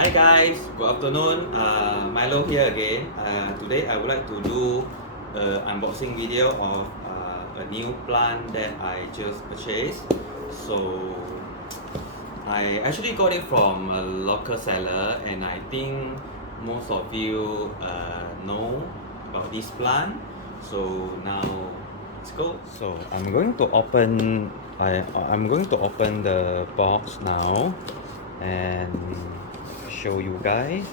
Hi guys, good afternoon. Milo here again. Today I would like to do unboxing video of a new plant that I just purchased. So I actually got it from a local seller, and I think most of you know about this plant. So now let's go. So I'm going to open. I'm going to open the box now and show you guys.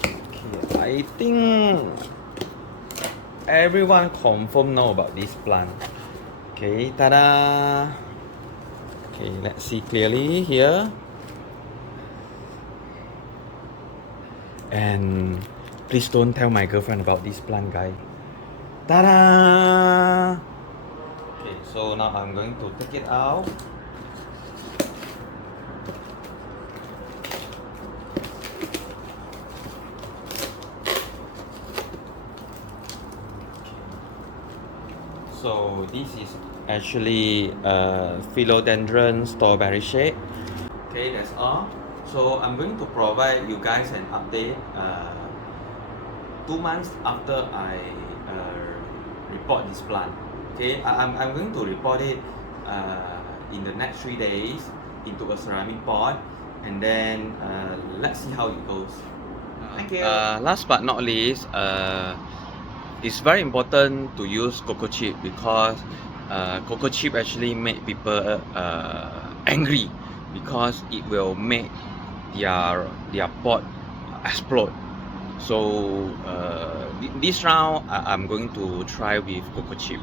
Okay, I think everyone confirm know about this plant. Okay, ta-da! Okay, let's see clearly here. And please don't tell my girlfriend about this plant, guys. Ta-da! Okay, so now I'm going to take it out. So this is actually a philodendron strawberry shade. Okay, that's all. So I'm going to provide you guys an update 2 months after I report this plant. Okay, I'm going to report it in the next 3 days into a ceramic pot, and then let's see how it goes. Thank you. Last but not least, it's very important to use cocoa chip because cocoa chip actually make people angry because it will make their pot explode. So this round I'm going to try with cocoa chip.